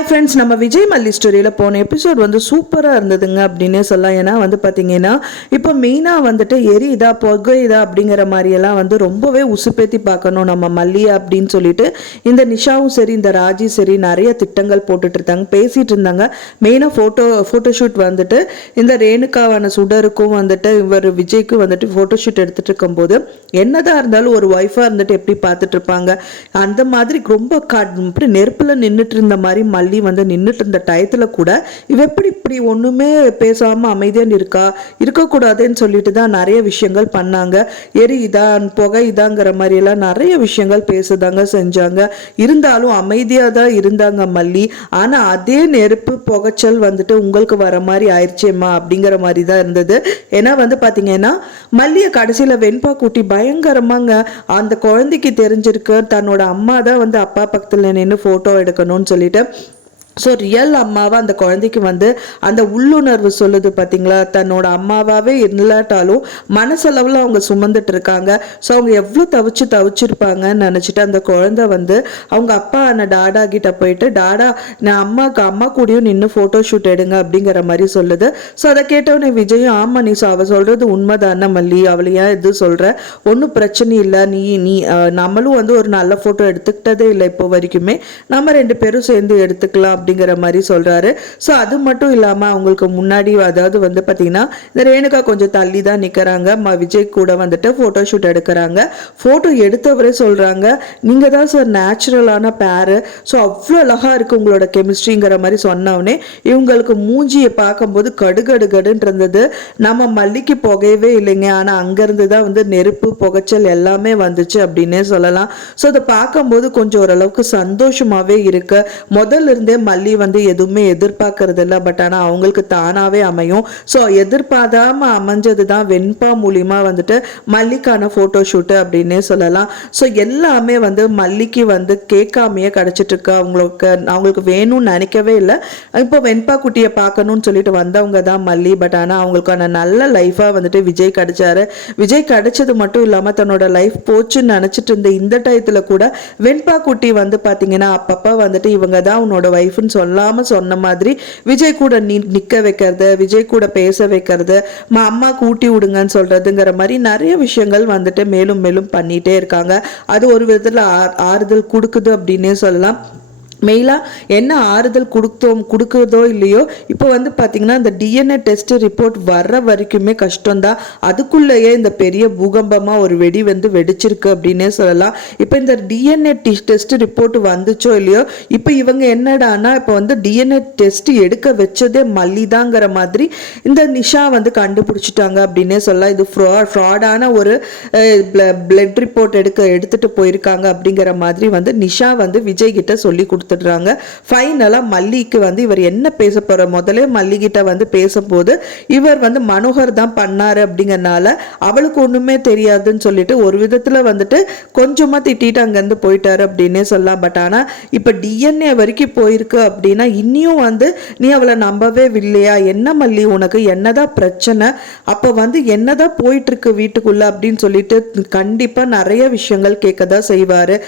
Hi friends, நம்ம விஜய் மல்லி ஸ்டோரியில் போன எபிசோட் வந்து சூப்பராக இருந்ததுங்க அப்படின்னே சொல்லலாம். ஏன்னா வந்து பார்த்தீங்கன்னா இப்போ மெயினாக வந்துட்டு எரியுதா புகையுதா அப்படிங்கிற மாதிரியெல்லாம் வந்து ரொம்பவே உசுப்பேத்தி பார்க்கணும் நம்ம மல்லியை அப்படின்னு சொல்லிட்டு இந்த நிஷாவும் சரி இந்த ராஜி சரி நிறைய திட்டங்கள் போட்டுட்டு இருந்தாங்க, பேசிகிட்டு இருந்தாங்க. மெயினாக ஃபோட்டோஷூட் வந்துட்டு இந்த ரேணுகாவான சுடருக்கும் வந்துட்டு இவர் விஜய்க்கும் வந்துட்டு ஃபோட்டோஷூட் எடுத்துகிட்டு இருக்கும்போது என்னதான் இருந்தாலும் ஒரு ஒய்ஃபாக இருந்துட்டு எப்படி பார்த்துட்டு இருப்பாங்க, அந்த மாதிரி ரொம்ப இப்படி நெருப்பில் நின்றுட்டு இருந்த மாதிரி மல்லி வந்து நின்றுட்டு இருந்த டயத்தில் கூட இவ எப்படி இப்படி ஒன்றுமே பேசாமல் அமைதியாக இருக்கக்கூடாதுன்னு சொல்லிட்டு தான் நிறைய விஷயங்கள் பண்ணாங்க. இதான் புகை இதாங்கிற மாதிரியெல்லாம் நிறைய விஷயங்கள் பேசுதாங்க செஞ்சாங்க. இருந்தாலும் அமைதியாக தான் இருந்தாங்க மல்லி. ஆனால் அதே நெருப்பு புகைச்சல் வந்துட்டு உங்களுக்கு வர மாதிரி ஆயிடுச்சேம்மா அப்படிங்கிற மாதிரி தான் இருந்தது. ஏன்னா வந்து பார்த்தீங்கன்னா மல்லியை கடைசியில் வெண்பா கூட்டி பயங்கரமாங்க அந்த குழந்தைக்கு தெரிஞ்சிருக்கு தன்னோட அம்மா தான் வந்து அப்பா பக்கத்தில் நின்று ஃபோட்டோ எடுக்கணும்னு சொல்லிட்டு. ஸோ ரியல் அம்மாவை அந்த குழந்தைக்கு வந்து அந்த உள்ளுணர்வு சொல்லுது பார்த்தீங்களா, தன்னோட அம்மாவாகவே இல்லாட்டாலும் மனசளவில் அவங்க சுமந்துட்டு இருக்காங்க. ஸோ அவங்க எவ்வளோ தவிச்சிருப்பாங்கன்னு நினச்சிட்டு அந்த குழந்தை வந்து அவங்க அப்பா டாடா கிட்ட போயிட்டு டாடா நான் அம்மா கூடயும் நின்று ஃபோட்டோ ஷூட் எடுங்க அப்படிங்கிற மாதிரி சொல்லுது. ஸோ அதை கேட்டவனே விஜயும் ஆமாம் நீ அவள் சொல்கிறது உண்மைதானே மல்லி, அவளை ஏன் இது சொல்கிற, ஒன்றும் பிரச்சனை இல்லை, நீ நம்மளும் வந்து ஒரு நல்ல ஃபோட்டோ எடுத்துக்கிட்டதே இல்லை இப்போ வரைக்குமே, நம்ம 2 பேரும் சேர்ந்து எடுத்துக்கலாம் அப்படிங்கிற மாதிரி சொல்றாரு. ஸோ அது மட்டும் இல்லாம அவங்களுக்கு முன்னாடி அதாவது வந்து பாத்தீங்கன்னா இந்த ரேணுகா கொஞ்சம் தள்ளி தான் நிக்கிறாங்க. விஜய் கூட வந்துட்டு போட்டோ ஷூட் எடுக்கிறாங்க. போட்டோ எடுத்தவரே சொல்றாங்க நீங்க தான் சார் நேச்சுரலான பேரு, ஸோ அவ்வளோ அழகா இருக்கு உங்களோட கெமிஸ்ட்ரிங்கிற மாதிரி சொன்னவனே இவங்களுக்கு மூஞ்சியை பார்க்கும்போது கடுகடுன்னு இருந்தது. நம்ம மல்லிக்கு புகையவே இல்லைங்க, ஆனா அங்கிருந்து தான் வந்து நெருப்பு புகைச்சல் எல்லாமே வந்துச்சு அப்படின்னே சொல்லலாம். ஸோ அதை பார்க்கும்போது கொஞ்சம் ஓரளவுக்கு சந்தோஷமாவே இருக்கு. முதல்ல இருந்தே மல்லி வந்து எதுவுமே எதிர்பார்க்கறது இல்லை, பட் ஆனால் அவங்களுக்கு தானாகவே அமையும். ஸோ எதிர்பார்க்காம அமைஞ்சது தான் வெண்பா மூலியமா வந்துட்டு மல்லிக்கான ஃபோட்டோ ஷூட்டு அப்படின்னே சொல்லலாம். ஸோ எல்லாமே வந்து மல்லிக்கு வந்து கேட்காமையே கிடச்சிட்டு இருக்கு. அவங்களுக்கு வேணும்னு நினைக்கவே இல்லை. இப்போ வெண்பா குட்டியை பார்க்கணும்னு சொல்லிட்டு வந்தவங்க தான் மல்லி, பட் ஆனால் அவங்களுக்கான நல்ல லைஃபாக வந்துட்டு விஜய் கிடைச்சாரு. விஜய் கிடைச்சது மட்டும் இல்லாமல் தன்னோட லைஃப் போச்சுன்னு நினச்சிட்டு இருந்த இந்த டயத்தில் கூட வெண்பா குட்டி வந்து பார்த்தீங்கன்னா அப்பப்போ வந்துட்டு இவங்க தான் உன்னோட வைஃப்னு சொல்லாம சொன்ன மாதிரி விஜய் கூட நிக்க வைக்கிறது, விஜய் கூட பேச வைக்கிறது, அம்மா கூட்டி விடுங்கன்னு சொல்றதுங்கிற மாதிரி நிறைய விஷயங்கள் வந்துட்டு மேலும் மேலும் பண்ணிட்டே இருக்காங்க. அது ஒரு விதத்துல ஆறுதல் கொடுக்குது அப்படின்னே சொல்லலாம். மெயிலாக என்ன ஆறுதல் கொடுக்குறதோ இல்லையோ இப்போ வந்து பார்த்தீங்கன்னா இந்த டிஎன்ஏ டெஸ்ட் ரிப்போர்ட் வர்ற வரைக்குமே கஷ்டம்தான். அதுக்குள்ளேயே இந்த பெரிய பூகம்பமாக ஒரு வெடி வந்து வெடிச்சிருக்கு அப்படின்னே சொல்லலாம். இப்போ இந்த டிஎன்ஏ டெஸ்ட் ரிப்போர்ட் வந்துச்சோ இல்லையோ இப்போ இவங்க என்னடானா இப்போ வந்து டிஎன்ஏ டெஸ்ட் எடுக்க வச்சதே மல்லிதாங்கிற மாதிரி இந்த நிஷா வந்து கண்டுபிடிச்சிட்டாங்க அப்படின்னே சொல்லலாம். இது ஃப்ராடான ஒரு பிளட் ரிப்போர்ட் எடுத்துட்டு போயிருக்காங்க அப்படிங்கிற மாதிரி வந்து நிஷா வந்து விஜய் கிட்ட சொல்லி கொடுத்து ஃபைனலா மல்லிக்கு வந்து இவர் என்ன பேச போற, முதல்ல மல்லி கிட்ட வந்து பேசும்போது இவர் வந்து மனோகர் தான் பண்ணாரு அப்படிங்கறனால அவளுக்கு ஒண்ணுமே தெரியாதுன்னு சொல்லிட்டு ஒரு விதத்துல வந்துட்டு கொஞ்சமா திட்டிட்டு அங்கிருந்து போயிட்டாரு அப்படின்னே சொல்லலாம். பட் ஆனா இப்ப டிஎன்ஏ வரைக்கும் போயிருக்கு அப்படின்னா இன்னியும் வந்து நீ அவளை நம்பவே இல்லையா, என்ன மல்லி உனக்கு என்னதான் பிரச்சனை, அப்ப வந்து என்னதான் போயிட்டு இருக்கு வீட்டுக்குள்ள அப்படின்னு சொல்லிட்டு கண்டிப்பா நிறைய விஷயங்கள் கேட்கதான் செய்வாரு.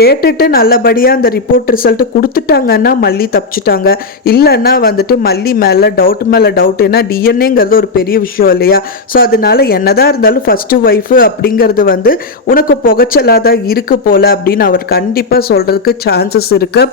கேட்டுட்டு நல்லபடியா அந்த ரிப்போர்ட் ரிசல்ட் கொடுத்துட்டாங்கன்னா மல்லி தப்பிச்சிட்டாங்க, இல்லைன்னா வந்துட்டு மல்லி மேல டவுட். ஏன்னா டிஎன்ஏங்கிறது ஒரு பெரிய விஷயம் இல்லையா. ஸோ அதனால என்னதான் இருந்தாலும் ஃபர்ஸ்ட் ஒய்ஃப் அப்படிங்கிறது வந்து உனக்கு புகைச்சலாதான் இருக்கு போல அப்படின்னு அவர் கண்டிப்பா சொல்றதுக்கு சான்சஸ் இருக்கு.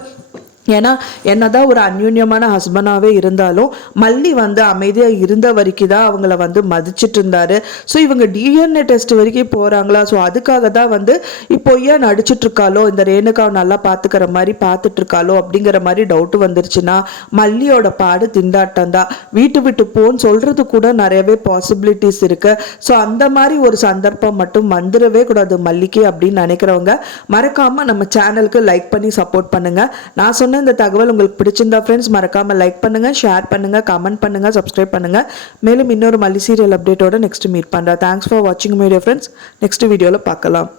ஏன்னா என்னதான் ஒரு அந்யூன்யமான ஹஸ்பண்டாகவே இருந்தாலும் மல்லி வந்து அமைதியாக இருந்த வரைக்கும் தான் அவங்கள வந்து மதிச்சிட்டு இருந்தாரு. ஸோ இவங்க டிஎன்ஏ டெஸ்ட் வரைக்கும் போகிறாங்களா, ஸோ அதுக்காக தான் வந்து இப்போ ஏன் நடிச்சிட்டு இருக்காளோ, இந்த ரேணுகாவை நல்லா பார்த்துக்கிற மாதிரி பார்த்துட்டு இருக்காளோ அப்படிங்கிற மாதிரி டவுட் வந்துருச்சுன்னா மல்லியோட பாடு திண்டாட்டம் தான். வீட்டு விட்டு போன்னு சொல்றது கூட நிறையவே பாசிபிலிட்டிஸ் இருக்கு. ஸோ அந்த மாதிரி ஒரு சந்தர்ப்பம் மட்டும் வந்துடவே கூடாது மல்லிக்கு அப்படின்னு நினைக்கிறவங்க மறக்காம நம்ம சேனலுக்கு லைக் பண்ணி சப்போர்ட் பண்ணுங்க. நான் சொன்ன இந்த தகவல் உங்களுக்கு பிடிச்சிருந்தா ஃப்ரெண்ட்ஸ் மறக்காம லைக் பண்ணுங்க, ஷேர் பண்ணுங்க, கமெண்ட் பண்ணுங்க, சப்ஸ்கிரைப் பண்ணுங்க. மேலும் இன்னொரு மல்லி சீரியல் அப்டேட்டோட நெக்ஸ்ட் மீட் பண்றேன். தேங்க்ஸ் ஃபார் வாட்சிங் மீடியா ஃப்ரெண்ட்ஸ். நெக்ஸ்ட் வீடியோல பார்க்கலாம்.